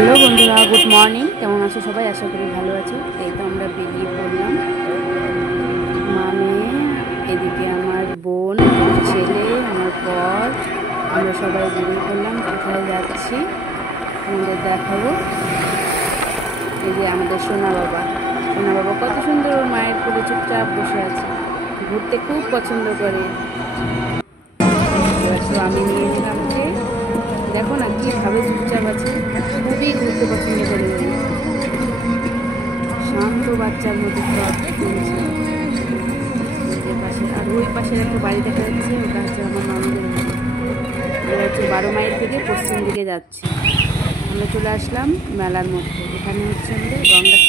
Hello বন্ধুরা, good morning. কেমন আছো সবাই? আশা করি ভালো আছো। এই তো আমরা বেরিয়ে পড়লাম, মা মেয়ে, এদিকে আমার বোন, আমার ছেলে, আমার বর, আমরা সবাই বেরিয়ে পড়লাম। কোথায় যাচ্ছি আমাদের দেখাবো। এই যে আমাদের সোনা বাবা কত সুন্দর ওর মায়ের কোলে চুপচাপ বসে আছে, ঘুরতে খুব পছন্দ করে। তো আমি নিয়ে নিলাম, যে দেখো না কীভাবে চুপচাপ আছে, খুবই ঘুরতে পছন্দ করে। শান্ত বাচ্চার মতো সব চলছে। পাশে আর ওই পাশের একটা বাড়ি দেখা যাচ্ছে, ওটা হচ্ছে আমার মামাদের বাড়ি। আমরা হচ্ছে 12 মাইল থেকে পশ্চিম দিকে যাচ্ছি। আমরা চলে আসলাম মেলার মধ্যে। এখানে হচ্ছে আমাদের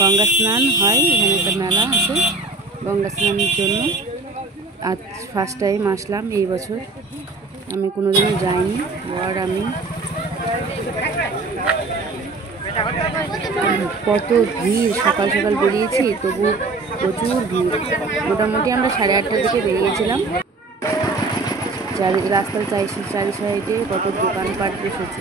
গঙ্গা স্নান হয়। এখানে একটা মেলা আছে গঙ্গা স্নানের জন্য। আজ ফার্স্ট টাইম আসলাম এই বছর, আমি কোনোদিনও যাইনি। আর আমি কত ভিড়, সকাল সকাল বেরিয়েছি তবু প্রচুর ভিড়। মোটামুটি আমরা 8:30টার দিকে বেরিয়েছিলাম। রাস্তার চারি সাইডে কত দোকানপাট বসেছে।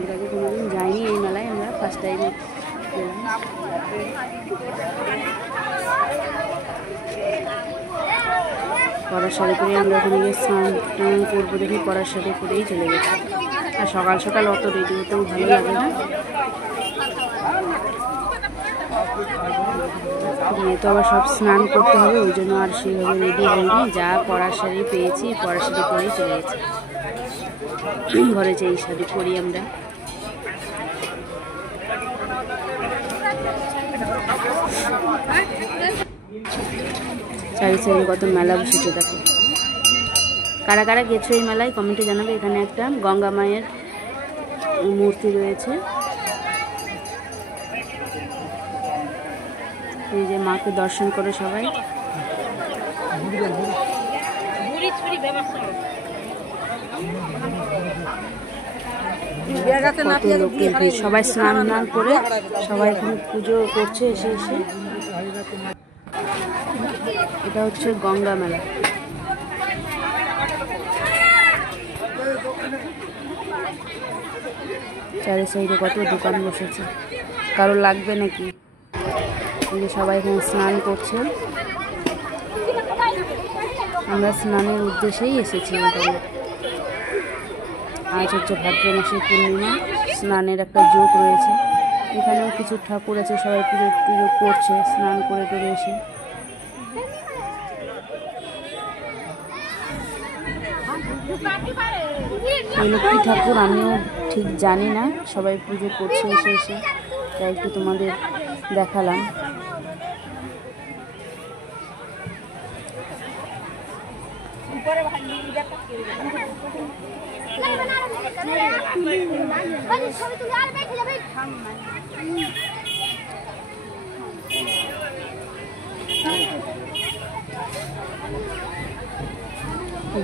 এর আগে কোনোদিন যাইনি এই মেলায়, আমরা ফার্স্ট টাইম গেলাম। পরার শাড়ি পরে আমরা ওখানে গিয়ে স্নান করবো দেখি, পরার শাড়ি পরেই চলে গেছি। আর সকাল সকাল অত রেডি হতেও ভালো লাগে না। মেয়ে তো আবার সব স্নান করতে হবে, ওই জন্য আর সেইভাবে রেডি হয়নি। যা পরার শাড়ি পেয়েছি পরার শাড়ি পরেই চলে গেছি। ঘরে যে এই শাড়ি পরি আমরা। চারি সাইডে কত মেলা বসেছে দেখো। কারা কারা গেছো এই মেলায় কমেন্টে জানাবে। এখানে একটা গঙ্গা মায়ের মূর্তি রয়েছে। এই যে মাকে দর্শন করে সবাই। সবাই স্নান করে সবাই এখানে পুজো করছে এসে এসে। এটা হচ্ছে গঙ্গা মেলা। চারি সাইডে কত দোকান বসেছে। কারো লাগবে নাকি? সবাই এখানে স্নান করছে। আমরা স্নানের উদ্দেশ্যেই এসেছি। আজ হচ্ছে ভাদ্র মাসের পূর্ণিমা, স্নানের একটা যোগ রয়েছে। এখানেও কিছু ঠাকুর আছে, সবাই পুজো করছে স্নান করে টোরে এসে। এগুলো কি ঠাকুর আমিও ঠিক জানি না, সবাই পুজো করছে এসে এসে, তাই একটু তোমাদের দেখালাম।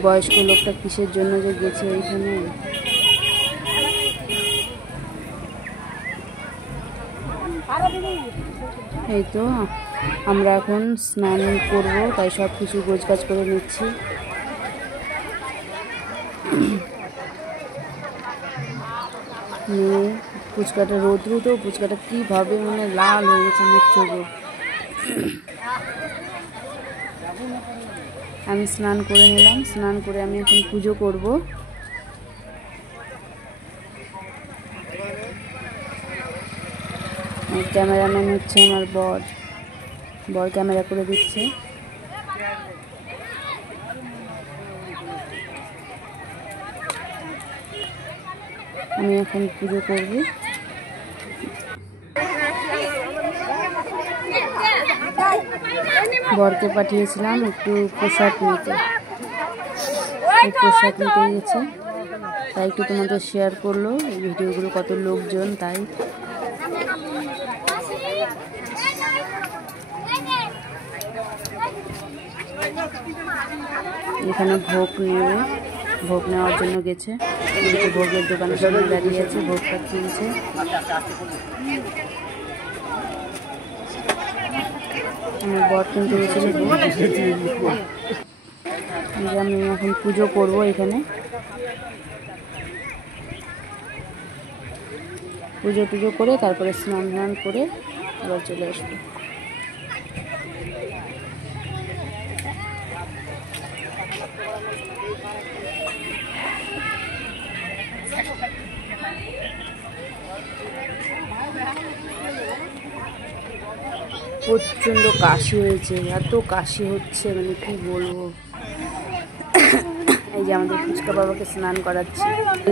বয়স্ক লোকটা কিসের জন্য যে গেছে ওইখানে। এই তো আমরা এখন স্নান করব, তাই সব কিছু গোছগাছ করে নিচ্ছি। মেয়ে ফুচকাটা রোদ্রু, তো ফুচকাটা কীভাবে মানে লাল হয়ে গেছে মুখ চোখে। আমি স্নান করে নিলাম, স্নান করে আমি এখন পুজো করব। ক্যামেরাম্যান হচ্ছে আমার বর ক্যামেরা করে দিচ্ছে। আমি এখন পুজো করব। বরকে পাঠিয়েছিলাম একটু পোশাক নিতে, গেছে, তাই একটু তোমাদের শেয়ার করলো এই ভিডিওগুলো। কত লোকজন, তাই এখানে ভোগ নেওয়ার জন্য গেছে। ভোগের দোকানের সামনে দাঁড়িয়ে আছে, ভোগটা কিনছে। আমার বর কিনতে গেছিল। আমি এখন পুজো করবো এখানে। পুজো টুজো করে তারপরে স্নান টান করে আবার চলে আসবো। প্রচণ্ড কাশি হয়েছে, এত কাশি হচ্ছে মানে কি বলবো। এই যে আমাদের ফুচকা বাবাকে স্নান করাচ্ছি,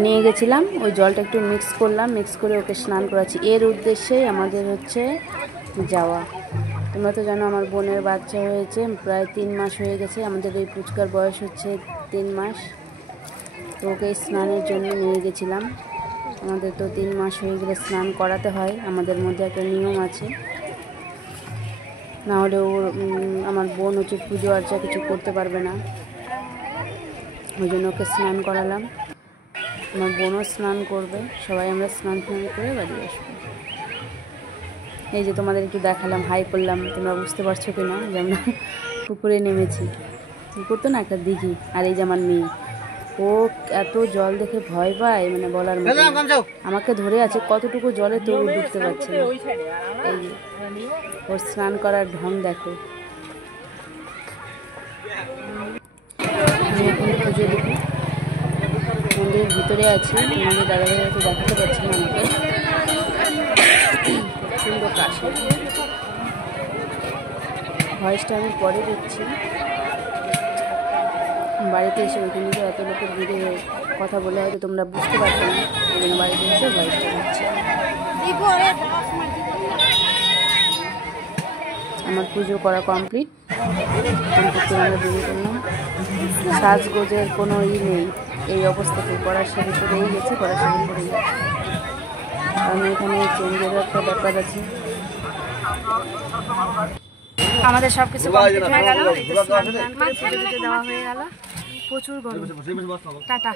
নিয়ে গেছিলাম ওই জলটা একটু মিক্স করলাম, মিক্স করে ওকে স্নান করাচ্ছি। এর উদ্দেশ্যেই আমাদের হচ্ছে যাওয়া। তোমরা তো জানো আমার বোনের বাচ্চা হয়েছে, প্রায় 3 মাস হয়ে গেছে। আমাদের এই ফুচকার বয়স হচ্ছে 3 মাস। তো ওকে স্নানের জন্য নিয়ে গেছিলাম। আমাদের তো 3 মাস হয়ে গেলে স্নান করাতে হয়, আমাদের মধ্যে একটা নিয়ম আছে। না হলে ওর আমার বোন হচ্ছে পুজো আর্চা কিছু করতে পারবে না, ওই জন্য ওকে স্নান করালাম। আমার বোনও স্নান করবে, সবাই আমরা স্নান করে বাড়ি আসবো। এই যে তোমাদের একটু দেখালাম, হাই করলাম, তোমরা বুঝতে পারছো কি না যে আমরা পুকুরে নেমেছি। পুকুর তো না, একটা দিঘি। আর এই যে আমার মেয়ে, ও এত জল দেখে ভয় পায় মানে বলার মতো। আমাকে ধরে আছে, কতটুকু জলে তবু ডুবতে পারছে না। এই যে ওর স্নান করার ঢং দেখো। আমি এখন পুজো দেখি, মন্দিরের ভিতরে আছি। তোমাদের দাদাভাই হয়তো দেখাতে পারছি না আমাকে, সুন্দর কাশি। ভয়েসটা আমি পরে দেখছি। বাড়িতে এসে ওইখানে তো এত লোকের ভিড়ে কথা বলে হয়তো তোমরা বুঝতে পারছো না, ওই জন্য বাড়িতে এসে ভয়েসটা দিচ্ছি। আমার পুজো করা কমপ্লিট করে আমরা বেরিয়ে করলাম। সাজগোজের কোনো নেই, এই অবস্থাতে পড়ার শাড়ি পরেই গেছি, পড়ার শাড়ি পরেই গেছি। আমি এখানে চেঞ্জের একটা ব্যাপার আছে। আমাদের সব কিছু কমপ্লিট হয়ে গেল, পুজো দেওয়া হয়ে গেল। প্রচুর গরম। টাটা।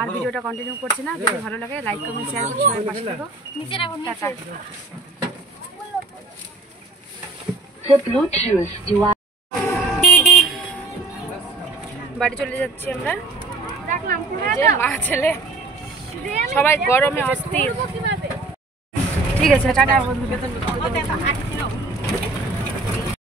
আর ভিডিওটা কন্টিনিউ করছি না, যদি ভালো লাগে লাইক কমেন্ট শেয়ার করে সবাই পাশে থাকো। টাটা। বাড়ি চলে যাচ্ছি আমরা, মা ছেলে সবাই গরমে অস্থির। ঠিক আছে, টাটা বন্ধু।